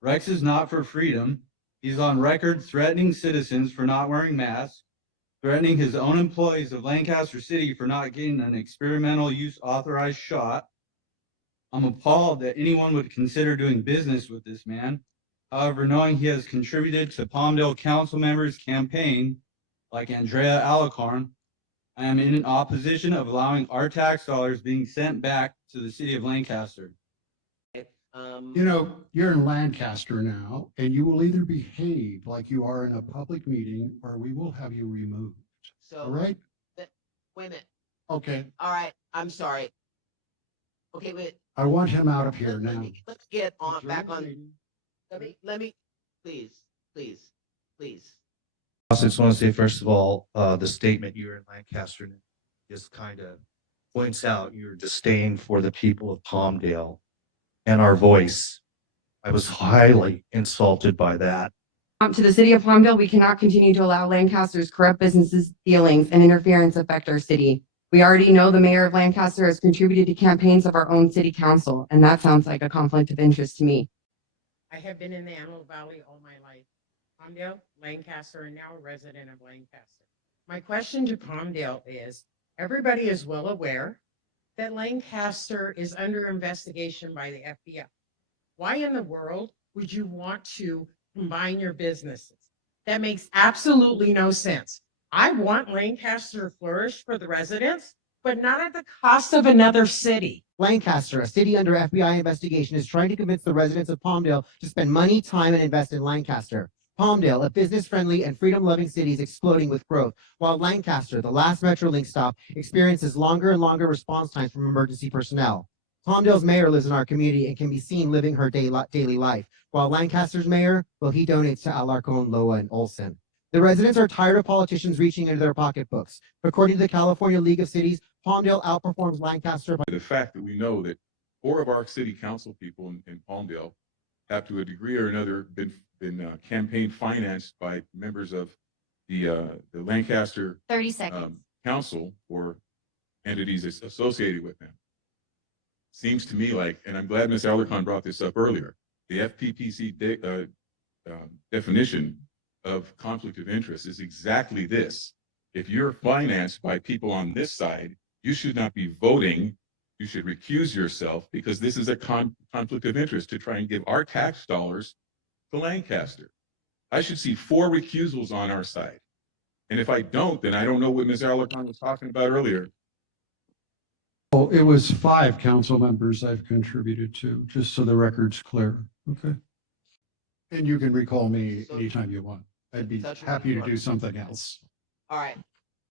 Rex is not for freedom. He's on record threatening citizens for not wearing masks, threatening his own employees of Lancaster City for not getting an experimental use authorized shot. I'm appalled that anyone would consider doing business with this man. However, knowing he has contributed to Palmdale council members' campaign, like Andrea Alicorn, I am in opposition of allowing our tax dollars being sent back to the city of Lancaster. You know, you're in Lancaster now, and you will either behave like you are in a public meeting, or we will have you removed. All So, right? wait a minute. Okay, All right, I'm sorry. Okay, wait. I want him out of here now. Let's get on, Adjourn back the on, meeting. let me, please. I just want to say, first of all, the statement you're in Lancaster just kind of points out your disdain for the people of Palmdale and our voice. I was highly insulted by that. To the city of Palmdale, we cannot continue to allow Lancaster's corrupt businesses, dealings, and interference affect our city. We already know the mayor of Lancaster has contributed to campaigns of our own city council, and that sounds like a conflict of interest to me. I have been in the Antelope Valley all my life. Palmdale, Lancaster, and now a resident of Lancaster. My question to Palmdale is, everybody is well aware that Lancaster is under investigation by the FBI. Why in the world would you want to combine your businesses? That makes absolutely no sense. I want Lancaster to flourish for the residents, but not at the cost of another city. Lancaster, a city under FBI investigation, is trying to convince the residents of Palmdale to spend money, time, and invest in Lancaster. Palmdale, a business-friendly and freedom-loving city, is exploding with growth, while Lancaster, the last Metrolink stop, experiences longer and longer response times from emergency personnel. Palmdale's mayor lives in our community and can be seen living her daily life, while Lancaster's mayor, well, he donates to Alarcon, Loa, and Olson. The residents are tired of politicians reaching into their pocketbooks. According to the California League of Cities, Palmdale outperforms Lancaster by the fact that we know that 4 of our city council people in Palmdale have to a degree or another been campaign financed by members of the Lancaster 30 seconds. council or entities associated with them. Seems to me like, and I'm glad Ms. Alarcon brought this up earlier, the FPPC definition of conflict of interest is exactly this. If you're financed by people on this side, you should not be voting. You should recuse yourself, because this is a conflict of interest to try and give our tax dollars to Lancaster. I should see 4 recusals on our side. And if I don't, then I don't know what Ms. Alarcon was talking about earlier. Oh, it was 5 council members I've contributed to, just so the record's clear. Okay. And you can recall me anytime you want. I'd be happy to do something else. All right,